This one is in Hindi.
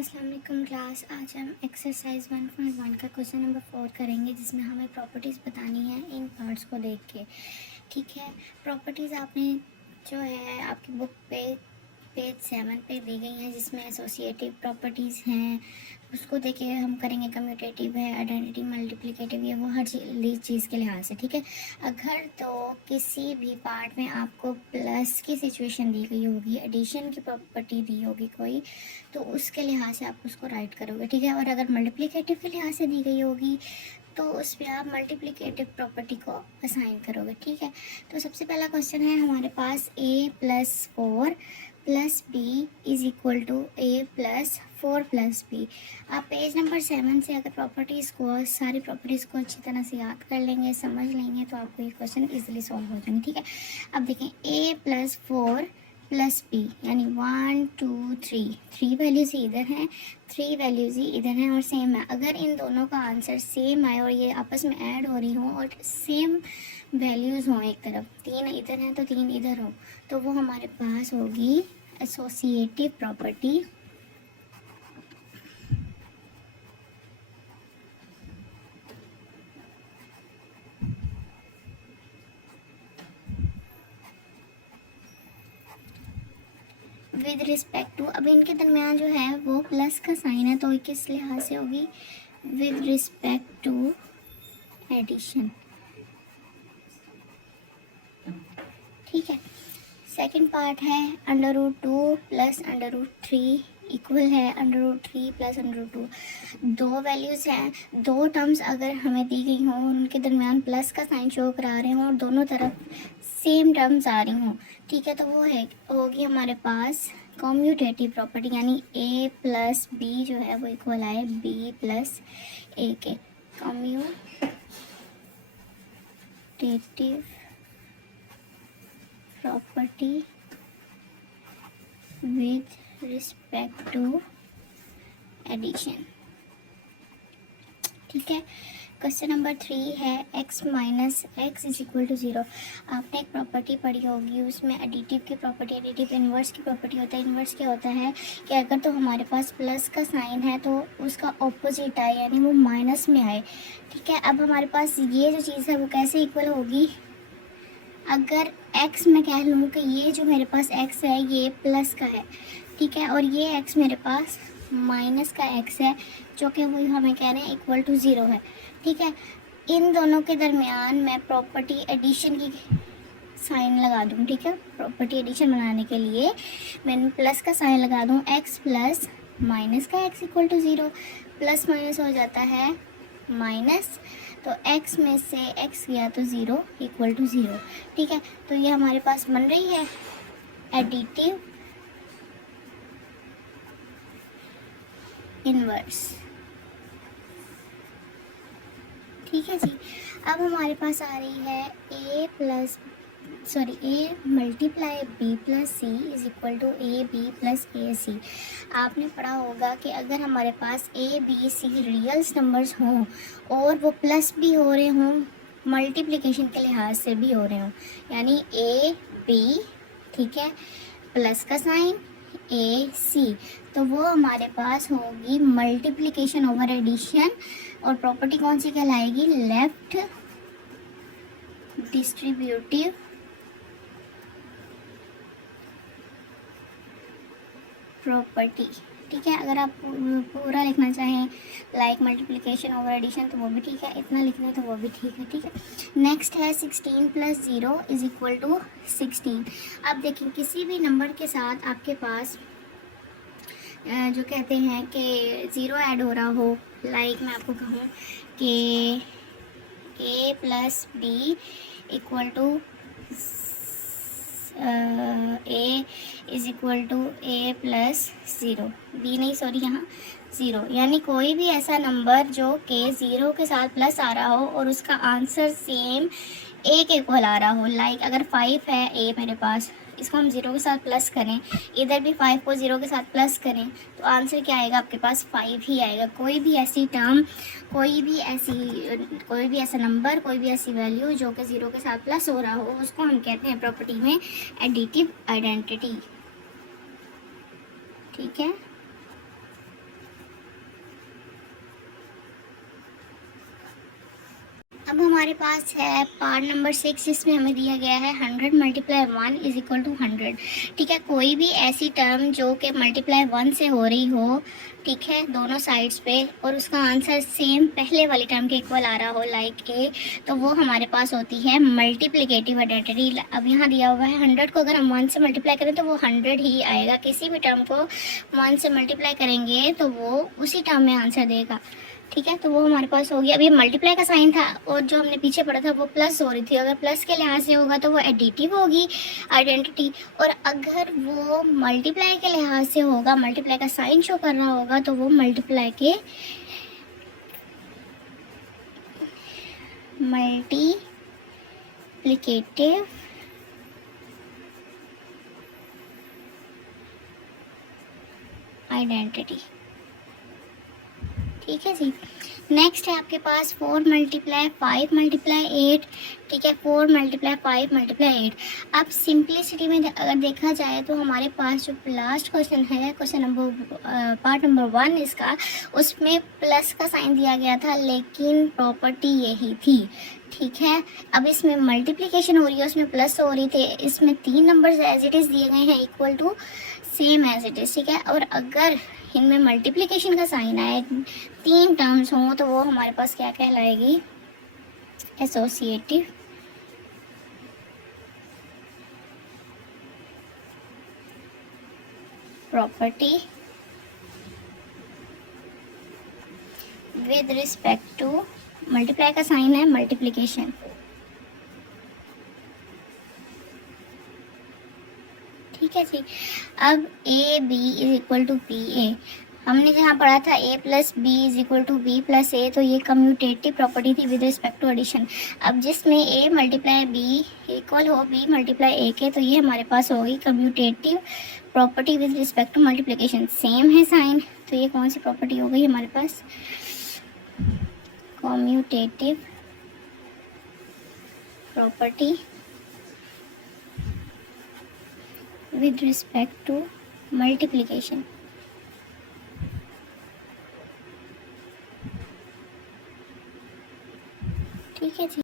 अस्सलाम वालेकुम क्लास। आज हम एक्सरसाइज 1.1 का क्वेश्चन नंबर 4 करेंगे, जिसमें हमें प्रॉपर्टीज़ बतानी है इन पार्ट्स को देख के। ठीक है, प्रॉपर्टीज़ आपने जो है आपकी बुक पे पेज 7 पे दी गई हैं, जिसमें एसोसिएटिव प्रॉपर्टीज़ हैं। उसको देखिए हम करेंगे। कम्यूटेटिव है, आइडेंटिटी, मल्टीप्लिकेटिव, ये वो हर चीज़ के लिहाज से। ठीक है, अगर तो किसी भी पार्ट में आपको प्लस की सिचुएशन दी गई होगी, एडिशन की प्रॉपर्टी दी होगी कोई, तो उसके लिहाज से आप उसको राइट करोगे। ठीक है, और अगर मल्टीप्लिकेटिव के लिहाज से दी गई होगी तो उस पर आप मल्टीप्लिकेटिव प्रॉपर्टी को असाइन करोगे। ठीक है, तो सबसे पहला क्वेश्चन है हमारे पास a+4 plus B is equal to a+4 plus B. आप पेज नंबर 7 से अगर प्रॉपर्टीज़ को, सारी प्रॉपर्टीज़ को अच्छी तरह से याद कर लेंगे, समझ लेंगे, तो आपको ये क्वेश्चन इजीली सॉल्व हो जाएंगे। ठीक है, अब देखें a+4 प्लस बी यानी 1 2 3 वैल्यूज़ ही इधर हैं, 3 वैल्यूज़ ही इधर हैं और सेम है। अगर इन दोनों का आंसर सेम आए और ये आपस में ऐड हो रही हो और सेम वैल्यूज़ हों, एक तरफ 3 इधर हैं तो 3 इधर हो, तो वो हमारे पास होगी associative property. With respect to, अब इनके दरमियान जो है वो प्लस का साइन है, तो किस लिहाज से होगी? With respect to addition. ठीक है, सेकंड पार्ट है √2 प्लस √3 इक्वल है √3 प्लस √2। दो वैल्यूज़ हैं, दो टर्म्स अगर हमें दी गई हों, उनके दरमियान प्लस का साइन शो करा रहे हों और दोनों तरफ सेम टर्म्स आ रही हों, ठीक है, तो वो है होगी हमारे पास कम्यूटेटिव प्रॉपर्टी, यानी a+b जो है वो इक्वल आए b+a के। Commutative property with respect to addition। ठीक है, क्वेश्चन नंबर 3 है x minus X is equal to 0। आपने एक प्रॉपर्टी पढ़ी होगी, उसमें एडिटिव की प्रॉपर्टी, एडिटिव इन्वर्स की प्रॉपर्टी होता है। इन्वर्स क्या होता है कि अगर तो हमारे पास प्लस का साइन है तो उसका ऑपोजिट आए, यानी वो माइनस में आए। ठीक है, अब हमारे पास ये जो चीज़ है वो कैसे इक्वल होगी? अगर x मैं कह लूँ कि ये जो मेरे पास x है ये प्लस का है, ठीक है, और ये x मेरे पास माइनस का x है, जो कि वही हमें कह रहे हैं इक्वल टू 0 है। ठीक है, इन दोनों के दरमियान मैं प्रॉपर्टी एडिशन की साइन लगा दूँ। ठीक है, प्रॉपर्टी एडिशन बनाने के लिए मैं प्लस का साइन लगा दूँ, x प्लस माइनस का x equal to 0। Plus minus हो जाता है माइनस, तो x में से x गया तो 0 इक्वल टू 0। ठीक है, तो ये हमारे पास बन रही है एडिटिव इन्वर्स। ठीक है जी, अब हमारे पास आ रही है a multiply b+c is equal to ab+ac। आपने पढ़ा होगा कि अगर हमारे पास a b c reals numbers हों और वो प्लस भी हो रहे हों, मल्टीप्लिकेशन के लिहाज से भी हो रहे हों, यानी a b, ठीक है, प्लस का साइन ac, तो वो हमारे पास होगी मल्टीप्लिकेशन ओवर एडिशन। और प्रॉपर्टी कौन सी कहलाएगी? Left distributive property. ठीक है, अगर आप पूरा लिखना चाहें लाइक मल्टीप्लिकेशन ओवर एडिशन तो वो भी ठीक है, इतना लिखना तो वो भी ठीक है। ठीक है, नेक्स्ट है 16 + 0 इज इक्वल टू 16। अब देखिए किसी भी नंबर के साथ आपके पास जो कहते हैं कि 0 ऐड हो रहा हो, लाइक मैं आपको कहूँ कि a+b equal to a is equal to a+0, b नहीं सॉरी यहाँ 0, यानी कोई भी ऐसा नंबर जो कि 0 के साथ प्लस आ रहा हो और उसका आंसर सेम a के इक्वल आ रहा हो। लाइक अगर 5 है a मेरे पास, इसको हम 0 के साथ प्लस करें, इधर भी 5 को 0 के साथ प्लस करें, तो आंसर क्या आएगा? आपके पास 5 ही आएगा। कोई भी ऐसी टर्म, कोई भी ऐसा नंबर, कोई भी ऐसी वैल्यू जो कि 0 के साथ प्लस हो रहा हो, उसको हम कहते हैं प्रॉपर्टी में एडिटिव आइडेंटिटी। ठीक है, अब हमारे पास है पार्ट नंबर 6, जिसमें हमें दिया गया है 100 मल्टीप्लाई 1 इज इक्वल टू 100। ठीक है, कोई भी ऐसी टर्म जो कि मल्टीप्लाई 1 से हो रही हो, ठीक है, दोनों साइड्स पे, और उसका आंसर सेम पहले वाली टर्म के इक्वल आ रहा हो, लाइक ए, तो वो हमारे पास होती है मल्टीप्लिकेटिव आइडेंटिटी। अब यहाँ दिया हुआ है 100 को अगर हम 1 से मल्टीप्लाई करें तो वो 100 ही आएगा। किसी भी टर्म को 1 से मल्टीप्लाई करेंगे तो वो उसी टर्म में आंसर देगा। ठीक है, तो वो हमारे पास हो गया। अब ये मल्टीप्लाई का साइन था और जो हमने पीछे पढ़ा था वो प्लस हो रही थी। अगर प्लस के लिहाज से होगा तो वो एडिटिव होगी आइडेंटिटी, और अगर वो मल्टीप्लाई के लिहाज से होगा, मल्टीप्लाई का साइन शो कर रहा होगा, तो वो मल्टीप्लाई के मल्टीप्लिकेटिव आइडेंटिटी। ठीक है जी। नेक्स्ट है आपके पास 4 मल्टीप्लाई 5 मल्टीप्लाई 8। ठीक है, 4 मल्टीप्लाई 5 मल्टीप्लाई 8। अब सिंप्लिसिटी में अगर देखा जाए तो हमारे पास जो लास्ट क्वेश्चन है, क्वेश्चन नंबर पार्ट नंबर 1 इसका, उसमें प्लस का साइन दिया गया था, लेकिन प्रॉपर्टी यही थी। ठीक है, अब इसमें मल्टीप्लिकेशन हो रही है, उसमें प्लस हो रही थी। इसमें 3 नंबर्स एज इट इज़ दिए गए हैं, equal to same as it is. ठीक है, और अगर इनमें मल्टीप्लिकेशन का साइन आए, 3 टर्म्स हों, तो वो हमारे पास क्या कहलाएगी, associative property with respect to, multiply का साइन है, मल्टीप्लिकेशन। ठीक है जी। अब a b is equal to b a, हमने जहाँ पढ़ा था a plus B is equal to b plus a, तो ये कम्यूटेटिव प्रॉपर्टी थी विद रिस्पेक्ट टू एडिशन। अब जिसमें ए मल्टीप्लाई बी इक्वल हो बी मल्टीप्लाई ए के, तो ये हमारे पास होगी commutative property with respect to multiplication. Same है साइन, तो ये कौन सी प्रॉपर्टी हो गई हमारे पास, commutative property with respect to multiplication। ठीक है जी।